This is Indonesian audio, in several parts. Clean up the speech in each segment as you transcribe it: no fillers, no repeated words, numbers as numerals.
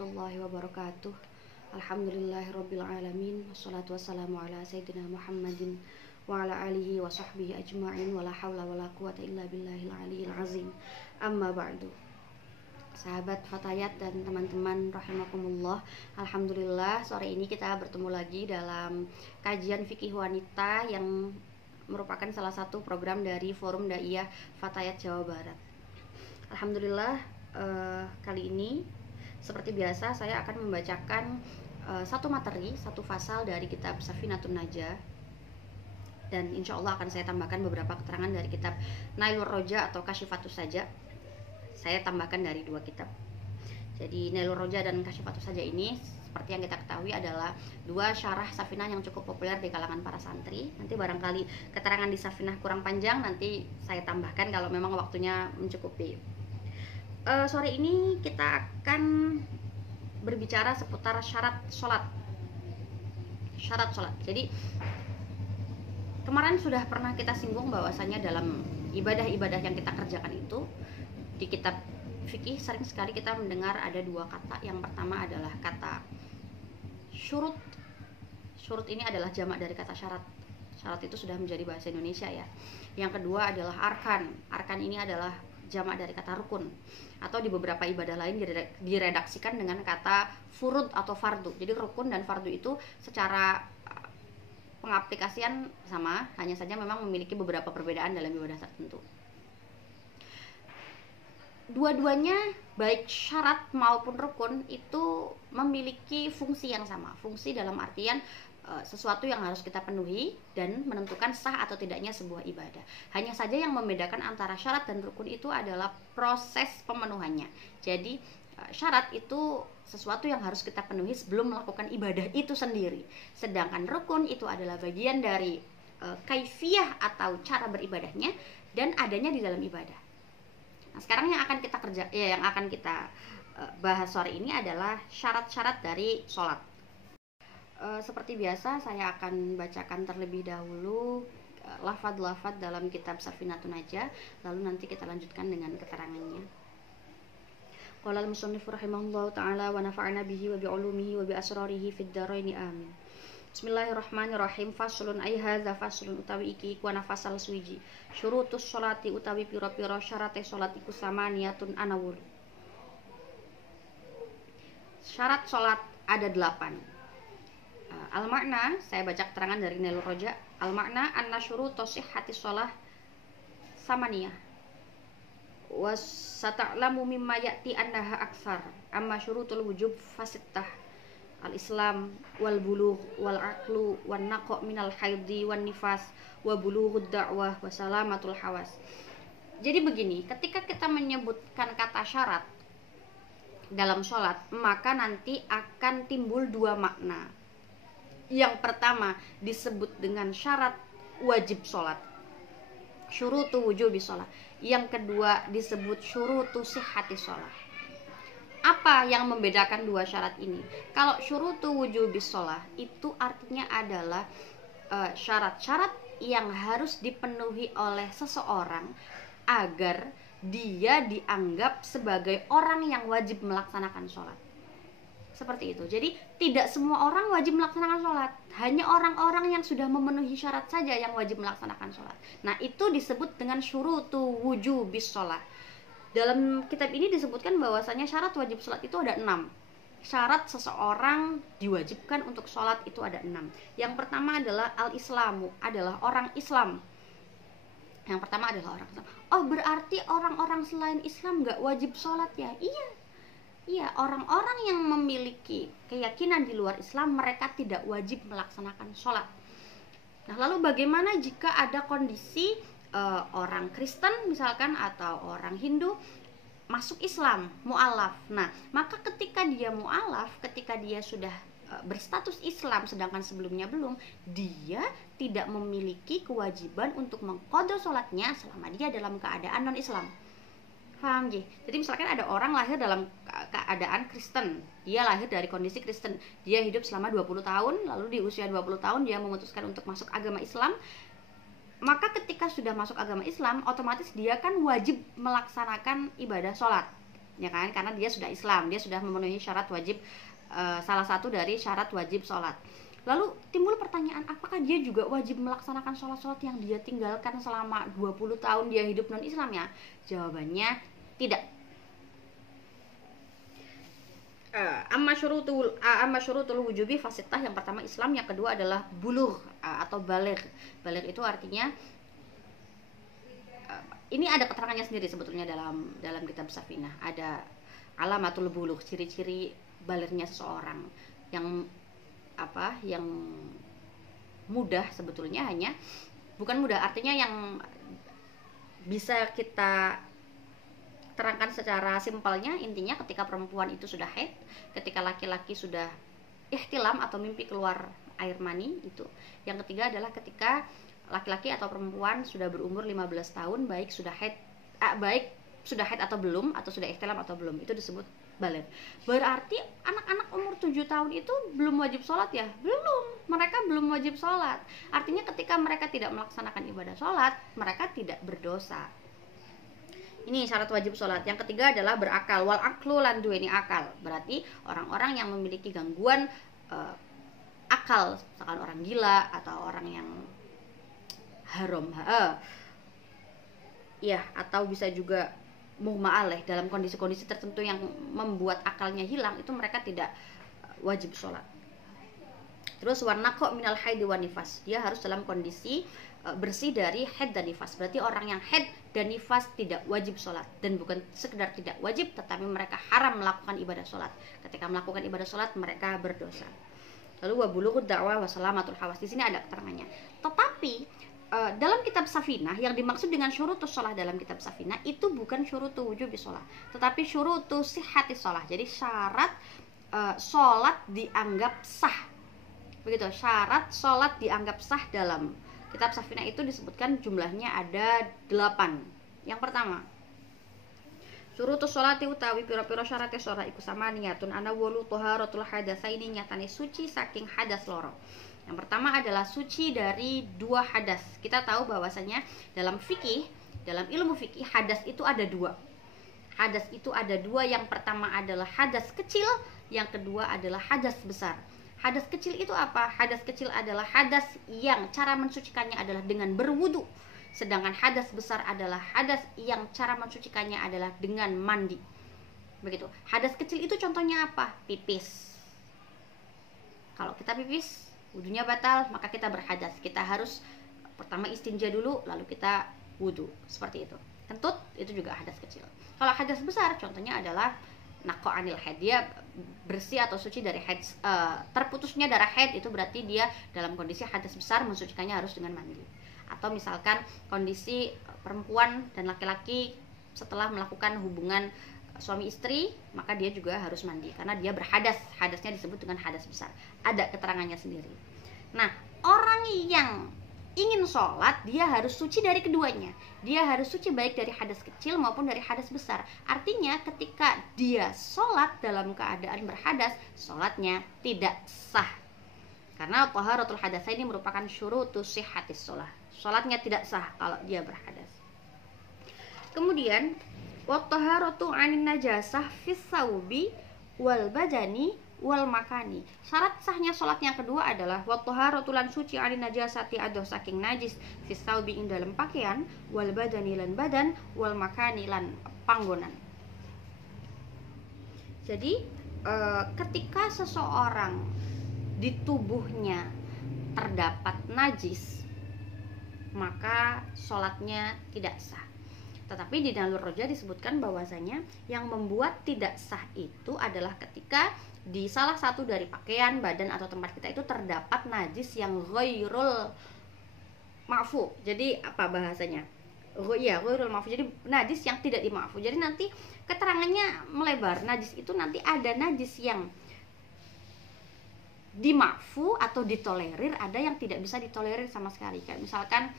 warahmatullahi wabarakatuh. Alhamdulillahirabbil alamin. Wassalatu wassalamu ala sayyidina Muhammadin wa ala alihi wa sahbihi ajma'in. Wala haula wala quwata illa billahil aliyil azim. Amma ba'du. Sahabat Fatayat dan teman-teman rahimakumullah, alhamdulillah sore ini kita bertemu lagi dalam kajian fikih wanita yang merupakan salah satu program dari Forum Daiyah Fatayat Jawa Barat. Alhamdulillah, kali ini seperti biasa saya akan membacakan satu materi, satu pasal dari kitab Safinatun Najah, dan insya Allah akan saya tambahkan beberapa keterangan dari kitab Nailur Roja atau Kasyifatus Saja. Saya tambahkan dari dua kitab. Jadi Nailur Roja dan Kasyifatus Saja ini seperti yang kita ketahui adalah dua syarah Safinah yang cukup populer di kalangan para santri. Nanti barangkali keterangan di Safinah kurang panjang, nanti saya tambahkan kalau memang waktunya mencukupi. Sore ini kita akan berbicara seputar syarat sholat. Syarat sholat. Jadi kemarin sudah pernah kita singgung bahwasanya dalam ibadah-ibadah yang kita kerjakan itu, di kitab fikih sering sekali kita mendengar ada dua kata. Yang pertama adalah kata syurut. Syurut ini adalah jamak dari kata syarat. Syarat itu sudah menjadi bahasa Indonesia ya. Yang kedua adalah arkan. Arkan ini adalah jamak dari kata rukun. Atau di beberapa ibadah lain diredaksikan dengan kata furud atau fardu. Jadi rukun dan fardu itu secara pengaplikasian sama, hanya saja memang memiliki beberapa perbedaan dalam ibadah tertentu. Dua-duanya baik syarat maupun rukun itu memiliki fungsi yang sama. Fungsi dalam artian sesuatu yang harus kita penuhi dan menentukan sah atau tidaknya sebuah ibadah. Hanya saja yang membedakan antara syarat dan rukun itu adalah proses pemenuhannya. Jadi syarat itu sesuatu yang harus kita penuhi sebelum melakukan ibadah itu sendiri. Sedangkan rukun itu adalah bagian dari kaifiyah atau cara beribadahnya dan adanya di dalam ibadah. Nah, sekarang yang akan kita bahas sore ini adalah syarat-syarat dari sholat. Seperti biasa saya akan bacakan terlebih dahulu lafadz-lafadz dalam kitab Safinatun Najah, lalu nanti kita lanjutkan dengan keterangannya. Qala al-musannif rahimahullahu ta'ala wa nafa'na bihi wa bi 'ulumihi wa bi asrarihi fid dharain amin. Bismillahirrahmanirrahim. Faslun ay hadza faslun utawi iki ku nafasal suwiji. Syurutus sholati utawi pira-pira syarate salat iku samaniyatun anawul. Syarat salat ada 8. Al-makna, saya baca keterangan dari Nailur Roja. Al-makna anna syurutus sihhatis shalah samaniyah. Wa sata'lamu mimma ya'ti annaha aktsar. Amma syurutul wujub fasittah. Al-Islam wal bulugh wal aqlu wan naqa minal haidhi wan nifas wa bulughud da'wah wa salamatul hawas. Jadi begini, ketika kita menyebutkan kata syarat dalam sholat, maka nanti akan timbul dua makna. Yang pertama disebut dengan syarat wajib sholat, syurutu wujubi sholat. Yang kedua disebut syurutu sihhati sholat. Apa yang membedakan dua syarat ini? Kalau syurutu wujubis shalah itu artinya adalah syarat-syarat yang harus dipenuhi oleh seseorang agar dia dianggap sebagai orang yang wajib melaksanakan sholat. Seperti itu. Jadi tidak semua orang wajib melaksanakan sholat. Hanya orang-orang yang sudah memenuhi syarat saja yang wajib melaksanakan sholat. Nah, itu disebut dengan syurutu wujubis shalah. Dalam kitab ini disebutkan bahwasanya syarat wajib sholat itu ada 6. Syarat seseorang diwajibkan untuk sholat itu ada 6. Yang pertama adalah al-islamu, adalah orang Islam. Yang pertama adalah orang Islam. Oh, berarti orang-orang selain Islam gak wajib sholat ya? Iya, orang-orang yang memiliki keyakinan di luar Islam, mereka tidak wajib melaksanakan sholat. Nah, lalu bagaimana jika ada kondisi orang Kristen misalkan atau orang Hindu masuk Islam, mu'alaf. Nah, maka ketika dia mu'alaf, ketika dia sudah berstatus Islam sedangkan sebelumnya belum, dia tidak memiliki kewajiban untuk mengqadha sholatnya selama dia dalam keadaan non-Islam. Paham ya? Jadi misalkan ada orang lahir dalam keadaan Kristen, dia lahir dari kondisi Kristen, dia hidup selama 20 tahun, lalu di usia 20 tahun dia memutuskan untuk masuk agama Islam. Maka ketika sudah masuk agama Islam, otomatis dia kan wajib melaksanakan ibadah sholat. ya kan, karena dia sudah Islam, dia sudah memenuhi syarat wajib, salah satu dari syarat wajib sholat. Lalu timbul pertanyaan, apakah dia juga wajib melaksanakan sholat-sholat yang dia tinggalkan selama 20 tahun dia hidup non-Islam ya? Jawabannya tidak. Amma syurutul wujubi fasitah, yang pertama Islam, yang kedua adalah bulugh atau baligh. Baligh itu artinya, ini ada keterangannya sendiri sebetulnya dalam kitab Safinah. Ada alamatul bulugh, ciri-ciri balighnya seseorang yang mudah sebetulnya, hanya bukan mudah artinya yang bisa kita terangkan secara simpelnya. Intinya ketika perempuan itu sudah haid, ketika laki-laki sudah ihtilam atau mimpi keluar air mani itu. Yang ketiga adalah ketika laki-laki atau perempuan sudah berumur 15 tahun, baik sudah haid atau belum, atau sudah ihtilam atau belum, itu disebut baligh. Berarti anak-anak umur 7 tahun itu belum wajib sholat ya? Belum, mereka belum wajib sholat. Artinya ketika mereka tidak melaksanakan ibadah sholat, mereka tidak berdosa. Ini syarat wajib sholat. Yang ketiga adalah berakal. Wal aklu lan duweni akal. Berarti orang-orang yang memiliki gangguan akal, misalkan orang gila atau orang yang haram, atau bisa juga muhma alaih, dalam kondisi-kondisi tertentu yang membuat akalnya hilang, itu mereka tidak wajib sholat. Terus warna kok minal haid wa nifas, dia harus dalam kondisi bersih dari haid dan nifas. Berarti orang yang haid dan nifas tidak wajib sholat, dan bukan sekedar tidak wajib, tetapi mereka haram melakukan ibadah sholat. Ketika melakukan ibadah sholat mereka berdosa. Lalu wabulughud da'wah wa salamatul hawas, di sini ada keterangannya. Tetapi dalam kitab Safinah, yang dimaksud dengan syurutus sholah dalam kitab Safinah itu bukan syurutu wujubi sholah, tetapi syurutu sihhati sholah. Jadi syarat sholat dianggap sah. Begitu, syarat sholat dianggap sah dalam kitab Safinah itu disebutkan jumlahnya ada 8. Yang pertama, syurutus sholati utawi pira-pira syaratnya sholat iku samaniyatun ana wolu thaharatul hadatsaini, nyatane suci saking hadas loro. Yang pertama adalah suci dari 2 hadas. Kita tahu bahwasanya dalam fikih, dalam ilmu fikih, hadas itu ada 2. Hadas itu ada 2. Yang pertama adalah hadas kecil, yang kedua adalah hadas besar. Hadas kecil itu apa? Hadas kecil adalah hadas yang cara mensucikannya adalah dengan berwudu. Sedangkan hadas besar adalah hadas yang cara mensucikannya adalah dengan mandi. Begitu. Hadas kecil itu contohnya apa? Pipis. Kalau kita pipis, wudunya batal, maka kita berhadas. Kita harus pertama istinja dulu, lalu kita wudu. Seperti itu. Kentut itu juga hadas kecil. Kalau hadas besar, contohnya adalah naqo anil haid, dia bersih atau suci dari haid, terputusnya darah haid, itu berarti dia dalam kondisi hadas besar, mensucikannya harus dengan mandi. Atau misalkan kondisi perempuan dan laki-laki setelah melakukan hubungan suami istri, maka dia juga harus mandi karena dia berhadas. Hadasnya disebut dengan hadas besar, ada keterangannya sendiri. Nah, orang yang ingin sholat, dia harus suci dari keduanya. Dia harus suci baik dari hadas kecil maupun dari hadas besar. Artinya ketika dia sholat dalam keadaan berhadas, sholatnya tidak sah. Karena thaharatul hadatsa ini merupakan syurutus sihhatis sholah. Sholatnya tidak sah kalau dia berhadas. Kemudian wattaharatu 'anin najasah fis saubi wal badani wal makani. Syarat sahnya salat yang kedua adalah wattaharatu lan suci 'anin najasati adoh saking najis fis saubi ing dalam pakaian, wal badani lan badan, wal makani lan panggonan. Jadi ketika seseorang di tubuhnya terdapat najis, maka sholatnya tidak sah. Tetapi di Nalur Roja disebutkan bahwasanya yang membuat tidak sah itu adalah ketika di salah satu dari pakaian, badan atau tempat kita itu terdapat najis yang ghairul ma'fu. Jadi apa bahasanya? Ghairul ma'fu. Jadi najis yang tidak dima'fu. Jadi nanti keterangannya melebar. Najis itu nanti ada najis yang dima'fu atau ditolerir, ada yang tidak bisa ditolerir sama sekali. Kayak misalkan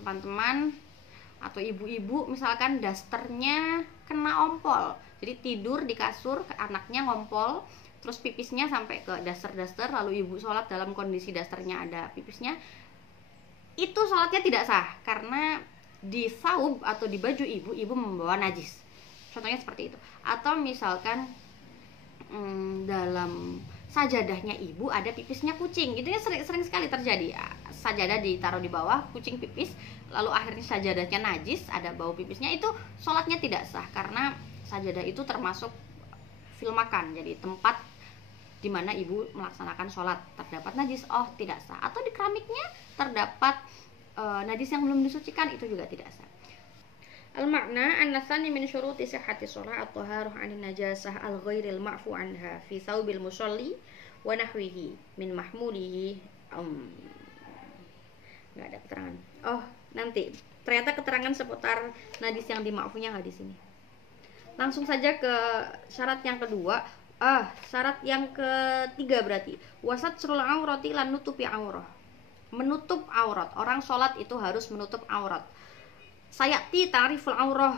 teman-teman atau ibu-ibu misalkan dasternya kena ompol, jadi tidur di kasur, anaknya ngompol, terus pipisnya sampai ke daster-daster, lalu ibu sholat dalam kondisi dasternya ada pipisnya, itu sholatnya tidak sah karena di saub atau di baju ibu membawa najis. Contohnya seperti itu. Atau misalkan dalam sajadahnya ibu ada pipisnya kucing, gitu ya, sering sekali terjadi. Sajadah ditaruh di bawah, kucing pipis, lalu akhirnya sajadahnya najis, ada bau pipisnya, itu sholatnya tidak sah, karena sajadah itu termasuk fil makan, jadi tempat di mana ibu melaksanakan sholat, terdapat najis, oh tidak sah. Atau di keramiknya terdapat najis yang belum disucikan, itu juga tidak sah. Al-makna an-natsani min syuruti sihhati shalah at-taharah 'anil najasah al-ghairil ma'fu 'anha fi thawbil musalli wa nahwihi min mahmulihi. Enggak ada keterangan. Oh, nanti ternyata keterangan seputar najis yang dima'funya enggak di sini. Langsung saja ke syarat yang kedua. Syarat yang ketiga berarti wasatrul aurati lan nutupi aurah. Menutup aurat. Orang sholat itu harus menutup aurat. Sayati ta'riful aurah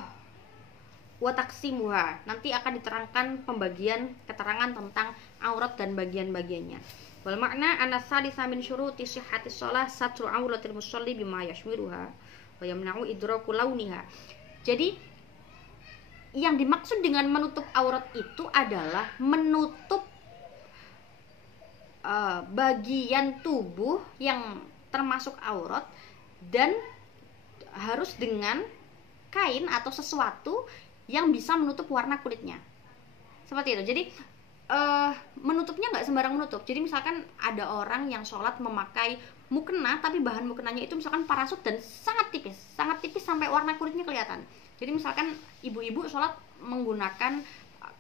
wa taqsimuha. Nanti akan diterangkan pembagian keterangan tentang aurat dan bagian-bagiannya. Wal makna anna salisa min syuruti sihhatis shalah satru auratil musalli bima yashmiruha wa yamna'u idraku launiha. Jadi yang dimaksud dengan menutup aurat itu adalah menutup bagian tubuh yang termasuk aurat, dan harus dengan kain atau sesuatu yang bisa menutup warna kulitnya, seperti itu. Jadi menutupnya nggak sembarang menutup. Jadi misalkan ada orang yang sholat memakai mukena, tapi bahan mukenanya itu misalkan parasut dan sangat tipis sampai warna kulitnya kelihatan. Jadi misalkan ibu-ibu sholat menggunakan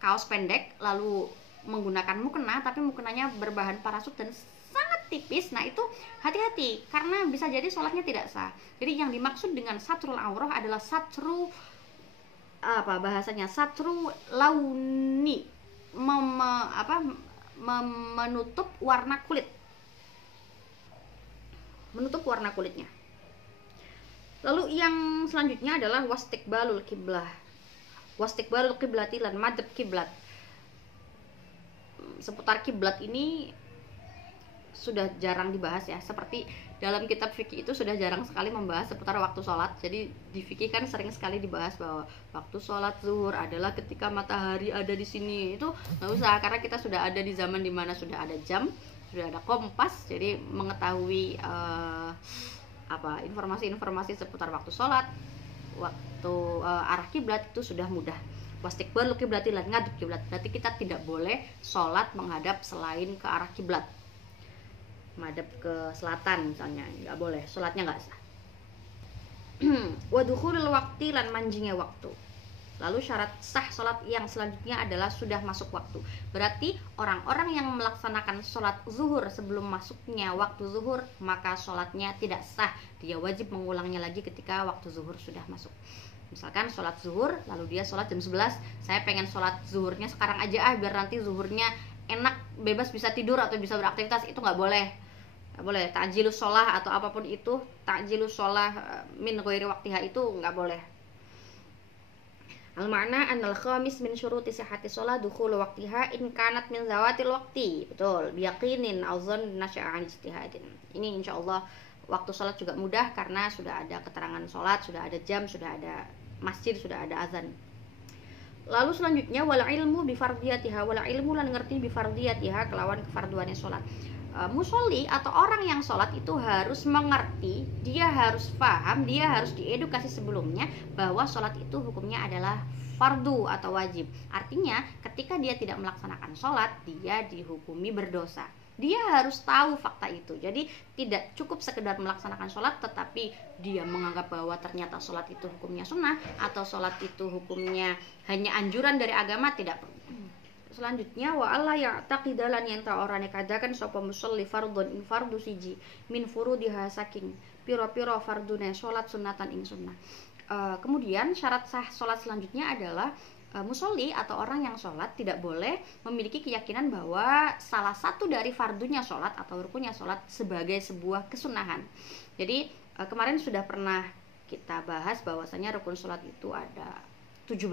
kaos pendek lalu menggunakan mukena, tapi mukenanya berbahan parasut dan sangat tipis, nah itu hati-hati karena bisa jadi sholatnya tidak sah. Jadi yang dimaksud dengan satrul aurah adalah satru satru launi, menutup warna kulit, menutup warna kulitnya. Lalu yang selanjutnya adalah wastiqbalul qiblah, wastiqbalul qiblati lan madhab kiblat. Seputar kiblat ini sudah jarang dibahas ya, seperti dalam kitab fikih itu sudah jarang sekali membahas seputar waktu sholat. Jadi di fikih kan sering sekali dibahas bahwa waktu sholat zuhur adalah ketika matahari ada di sini. Itu nggak usah, karena kita sudah ada di zaman dimana sudah ada jam, sudah ada kompas, jadi mengetahui informasi-informasi seputar waktu sholat, waktu arah kiblat itu sudah mudah. Wastiqbalul qiblati lan ngadhab kiblat, berarti kita tidak boleh sholat menghadap selain ke arah kiblat. Madhab ke selatan misalnya, nggak boleh, sholatnya nggak sah. Wa dukhulul waqti lan manjingnya waktu. Lalu syarat sah sholat yang selanjutnya adalah sudah masuk waktu. Berarti orang-orang yang melaksanakan sholat zuhur sebelum masuknya waktu zuhur, maka sholatnya tidak sah. Dia wajib mengulangnya lagi ketika waktu zuhur sudah masuk. Misalkan sholat zuhur, lalu dia sholat jam 11, saya pengen sholat zuhurnya sekarang aja biar nanti zuhurnya enak, bebas bisa tidur atau bisa beraktivitas, itu nggak boleh. Nggak boleh. Ta'jilus sholah atau apapun itu, ta'jilus sholah min ghairi waqtiha, itu nggak boleh. Al-ma'na annal khamis min syuruti sihhati sholah dukhulu waqtiha in kanat min zawatil waqti. Betul, biyaqinin azan nasya'an ijtihadin. Ini insyaallah waktu sholat juga mudah karena sudah ada keterangan sholat, sudah ada jam, sudah ada masjid, sudah ada azan. Lalu selanjutnya wal ilmu bi fardiyatiha, wal ilmu lan ngerti bi fardiyatiha, kelawan kefarduannya sholat. Musolli atau orang yang sholat itu harus mengerti, dia harus paham, dia harus diedukasi sebelumnya bahwa sholat itu hukumnya adalah fardu atau wajib. Artinya ketika dia tidak melaksanakan sholat, dia dihukumi berdosa. Dia harus tahu fakta itu. Jadi tidak cukup sekedar melaksanakan sholat, tetapi dia menganggap bahwa ternyata sholat itu hukumnya sunnah, atau sholat itu hukumnya hanya anjuran dari agama, tidak perlu. Selanjutnya wa alla ya'taqidalan yang ta orane kadakan sapa musolli fardhon ing fardu siji min furudiha saking pira-pira fardune salat sunatan ing sunnah. Kemudian syarat sah salat selanjutnya adalah musolli atau orang yang sholat tidak boleh memiliki keyakinan bahwa salah satu dari fardunya sholat atau rukunnya sholat sebagai sebuah kesunahan. Jadi kemarin sudah pernah kita bahas bahwasanya rukun sholat itu ada 17,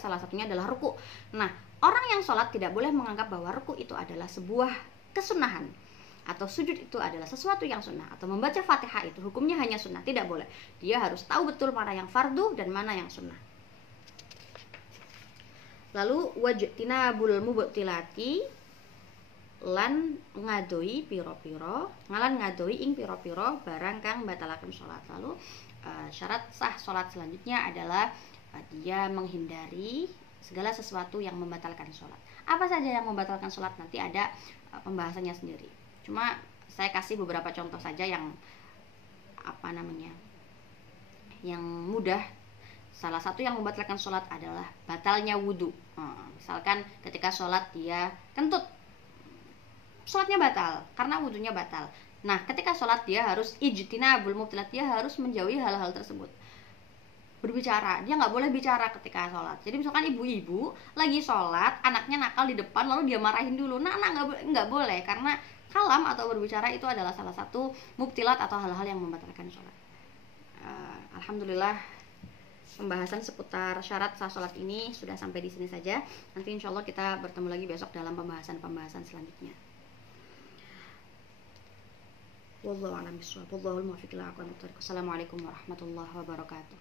salah satunya adalah ruku. Nah, orang yang sholat tidak boleh menganggap bahwa ruku itu adalah sebuah kesunahan, atau sujud itu adalah sesuatu yang sunnah, atau membaca Fatihah itu hukumnya hanya sunnah. Tidak boleh. Dia harus tahu betul mana yang fardu dan mana yang sunnah. Lalu wajtinabul mubtilati, lan ngadoi piro-piro, ngalan ngadoi ing piro-piro barang kang batalaken salat. Lalu syarat sah salat selanjutnya adalah dia menghindari segala sesuatu yang membatalkan salat. Apa saja yang membatalkan salat nanti ada pembahasannya sendiri. Cuma saya kasih beberapa contoh saja yang yang mudah. Salah satu yang membatalkan sholat adalah batalnya wudhu. Misalkan ketika sholat dia kentut, sholatnya batal karena wudhunya batal. Nah, ketika sholat dia harus ijtinabul mubtilat, dia harus menjauhi hal-hal tersebut. Berbicara, dia nggak boleh bicara ketika sholat. Jadi misalkan ibu-ibu lagi sholat, anaknya nakal di depan, lalu dia marahin dulu. Nah, nggak boleh, karena kalam atau berbicara itu adalah salah satu mubtilat atau hal-hal yang membatalkan sholat. Alhamdulillah, pembahasan seputar syarat sah sholat ini sudah sampai di sini saja. Nanti insya Allah kita bertemu lagi besok dalam pembahasan selanjutnya. Wallahu a'lam bishawab. Wallahul muwaffiq ila aqwamit thoriq. Assalamualaikum warahmatullahi wabarakatuh.